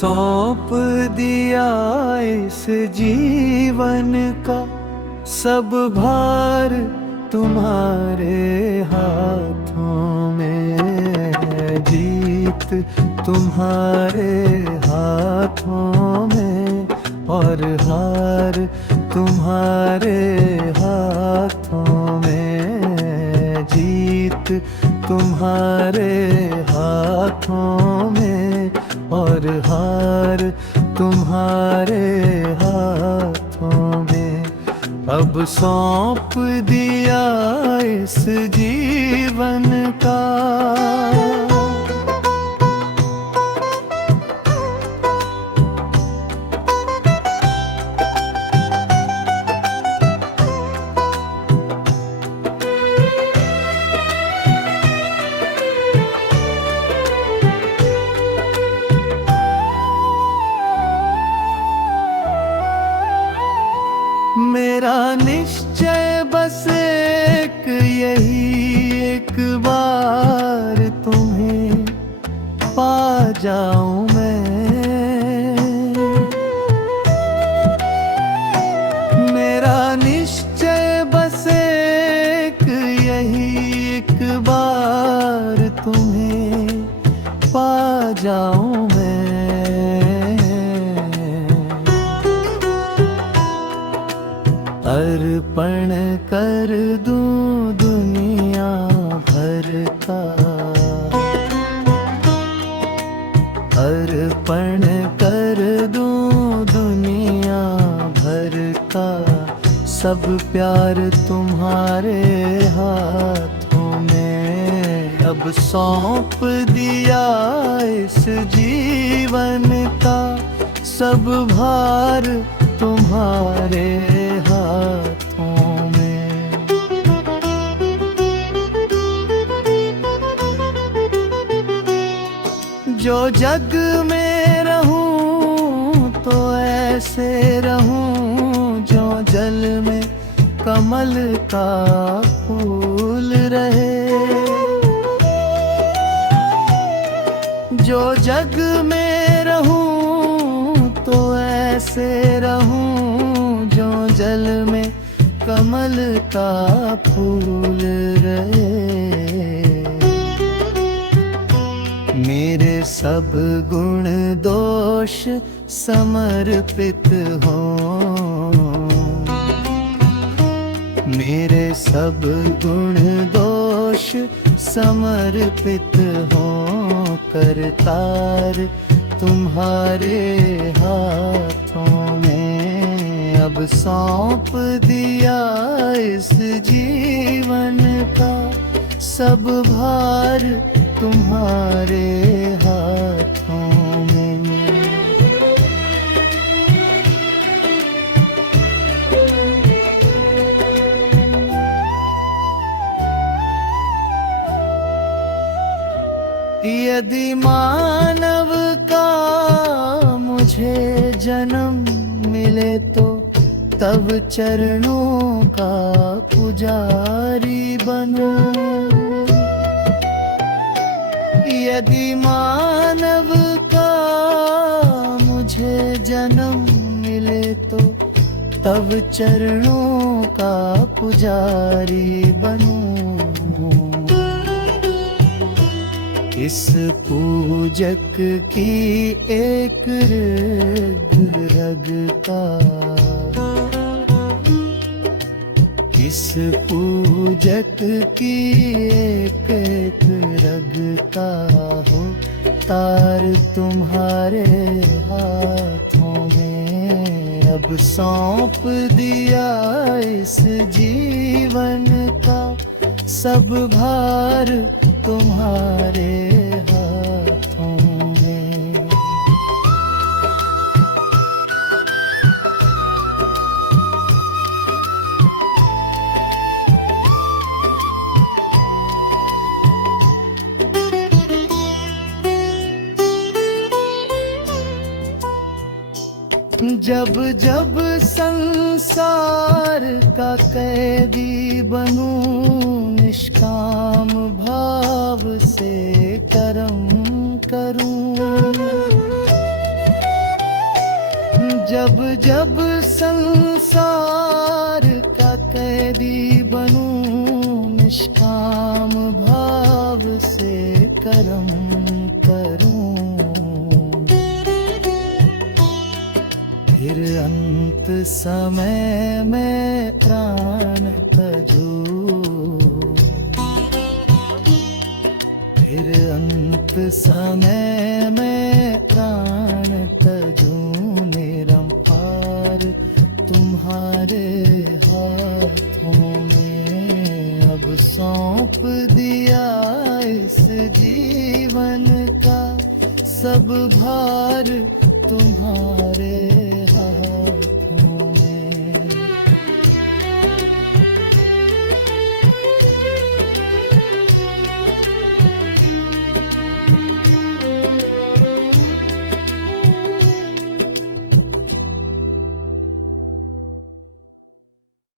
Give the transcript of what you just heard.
सौंप दिया इस जीवन का सब भार तुम्हारे हाथों में। जीत तुम्हारे हाथों में और हार तुम्हारे हाथों में। जीत तुम्हारे हाथों में और हार तुम्हारे हाथों में। अब सौंप दिया इस जीवन का। मेरा निश्चय बस एक यही, एक बार तुम्हें पा जाऊं मैं। मेरा निश्चय बस एक यही, एक बार तुम्हें पा जाऊं मैं। अर्पण कर दूं दुनिया भर का। अर्पण कर दूं दुनिया भर का सब प्यार तुम्हारे हाथों में। अब सौंप दिया इस जीवन का सब भार तुम्हारे हाथों में। जो जग में रहूं तो ऐसे रहूं जो जल में कमल का फूल रहे। जो जग में रहूं तो ऐसे रहूं जो जल में कमल का फूल रहे। मेरे सब गुण दोष समर्पित हों। मेरे सब गुण दोष समर्पित हों। करतार तुम्हारे हाथों में। अब सौंप दिया इस जीवन का सब भार तुम्हारे हाथों में। यदि मानव का मुझे जन्म मिले तो तब चरणों का पुजारी बनूं। यदि मानव का मुझे जन्म मिले तो तब चरणों का पुजारी बनूं। इस पूजक की एक रग का। इस पूजक की एक रग का हो तार तुम्हारे हाथों में। अब सौंप दिया इस जीवन का सब भार तुम्हारे हाथों में। जब जब संसार का कैदी बनूं, निष्काम भाव से कर्म करूं। जब जब संसार का कैदी बनूं, निष्काम भाव से कर्म करूं, फिर अंत समय में प्राण तजूं, फिर अंत समय में प्राण तजूं, निरंपार तुम्हारे हाथों में अब सौंप दिया इस जीवन का सब भार तुम्हारे हाथ